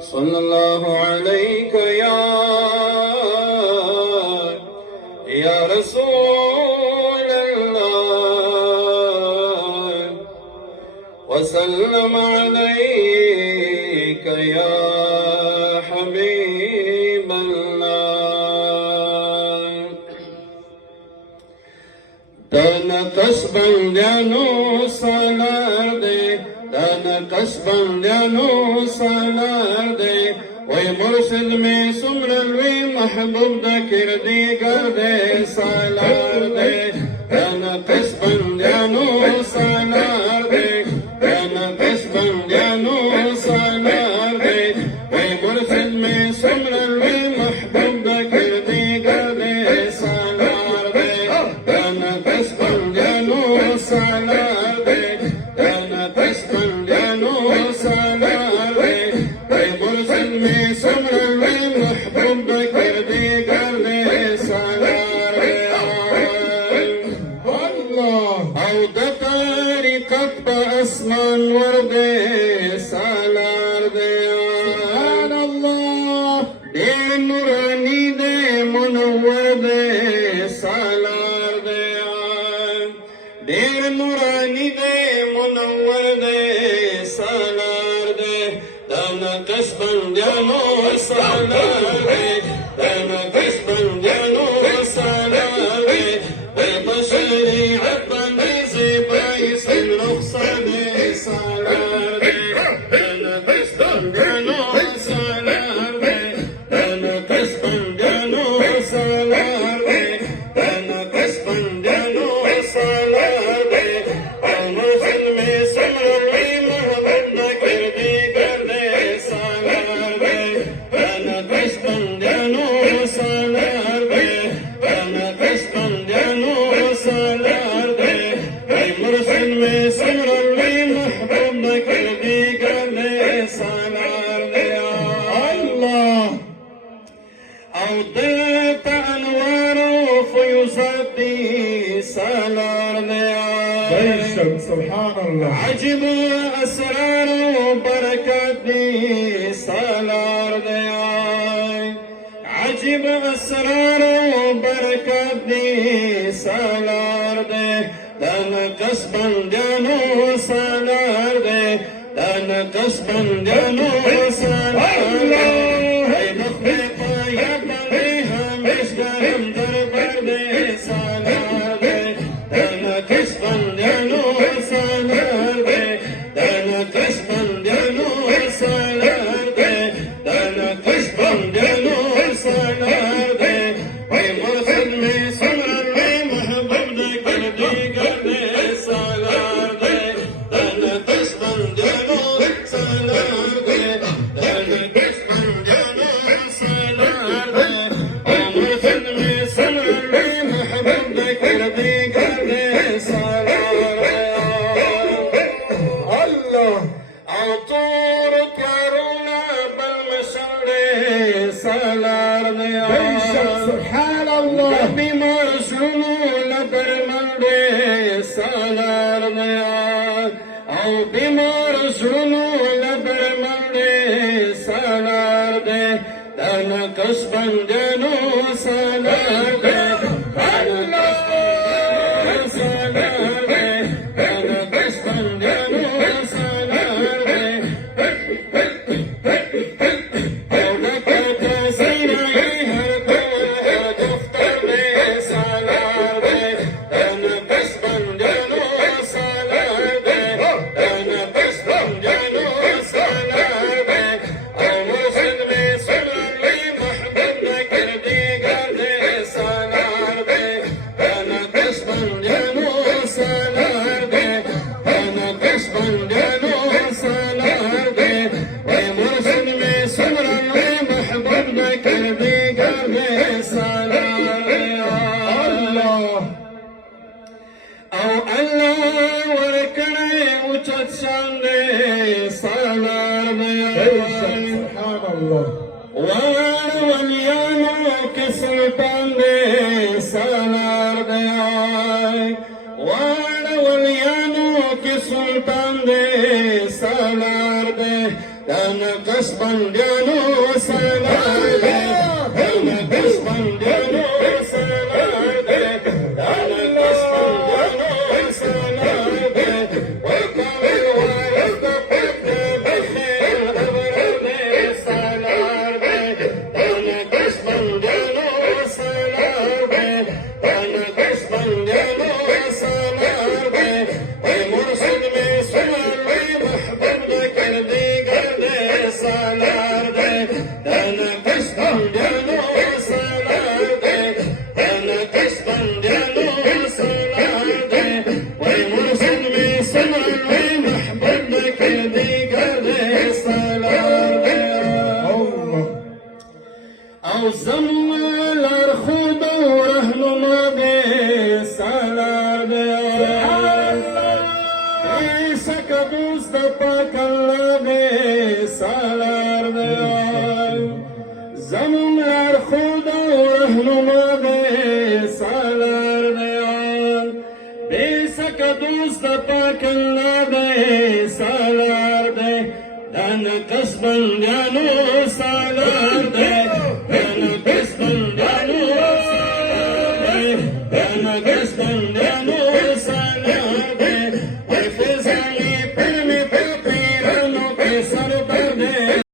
صلى الله عليك يا رسول الله، وسلم عليك يا حبيب الله. Dana kasban danu salarde, dana kasban danu salarde, oy mursid me sumran ve mahbub da kirdi garde salarde. Dana kasban danu salarde, dana kasban danu salarde, oy mursid me sumran ve mahbub da kirdi garde salarde. Dana kasban danu salarde, dana kasban danu salarde, oy mursid me sumran ve mahbub da kirdi garde salarde. او د طریقت په اسمان ورده سالار دی. سبحان الله. ډېر نورانی دی منور دی سالار دی. ډېر نورانی دی منور دی سالار دی. دانا قشبندیانو سالار دی، دانا قشبندیانو سالار دی. بشریعت بندی زیبایی سن رخصان سالار دی. دانا قشبندیانو سالار دی، دانا قشبندیانو سالار دی، دانا قشبندیانو سالار دی. مرسل میں سمروی محبوب نہ کردی گردے سالار دی. دانا قشبندیانو سالار دی، دانا قشبندیانو سالار دی. مرسل میں سمروی محبوب نہ کردی گردے سالار دی. اللہ او دلت انوار فیوزات دی سالار دی. سبحان الله. عجب اسرار برکات دی سالار دی. عجب اسرار برکات دی سالار دی. دانا قشبندیانو سالار دی، دانا قشبندیانو سالار دی. ای نخبه پایا بلی همیش گرم دربار دی سالار دی. دانا قشبندیانو سالار دی، دانا قشبندیانو سالار دی، دانا قشبندیانو سالار دی. ای مرخد میں سمرن میں محبوب دا کردی گردے سالار دی. دانا قشبندیانو سالار دی، دانا قشبندیانو سالار دی. ای مرخد میں سمرن میں محبوب دا کردی گردے سالار دی. اللہ او طور کارونا بالمشعر سالار دی. سبحان الله. بیمار شنو لبر منڈے سالار دی. او بیمار شنو لبر منڈے سالار دی. دانا قشبندیانو سالار دی، دانا قشبندیانو سالار دی، دانا قشبندیانو سالار دی. او دکتا سیرائی ہر کوہ دفتر دی سالار دی. دانا قشبندیانو سالار دی، دانا قشبندیانو سالار دی. او مرشد میں سنلی محبوب نہ کردی گردے سالار دی. دانا قشبندیانو سالار دی، دانا قشبندیانو سالار دی. ای مرشد میں سنلی محبوب نہ کردی گردے سالار دی. اللہ او اللہ ورکڑے اچت شان دے سالار دی. سبحان الله. وار ولیانو کے سلطان دے سالار دی. وار ولیانو کے سلطان دے سالار دی. دانا قشبندیانو بندیانو سالار دے دانا کش بندیانو سالار دے دانا کش بندیانو سالار دے وکامل وارث پک بخیر خبر دے سالار دے دانا کش بندیانو سالار دے دانا کش بندیانو سالار دے اے مرشد میں سنن وی محبوب نہ کر دے گردے سالار دے دانا کش بندیانو سالار دے دانا کش بندیانو سالار دے اے مرشد میں سنن وی محبوب نہ کر دے گردے سالار دے Allah. او زمون لار خود و رهنما دے سالار دے ایسا کا دوست پاک اللہ دے سالار دے زمون لار خود و رهنما دے سالار دے ایسا کا دوست پاک اللہ دے سالار دے دان کس بندیانو سالار دے دان کس بندیانو سالار دے دان کس بندیانو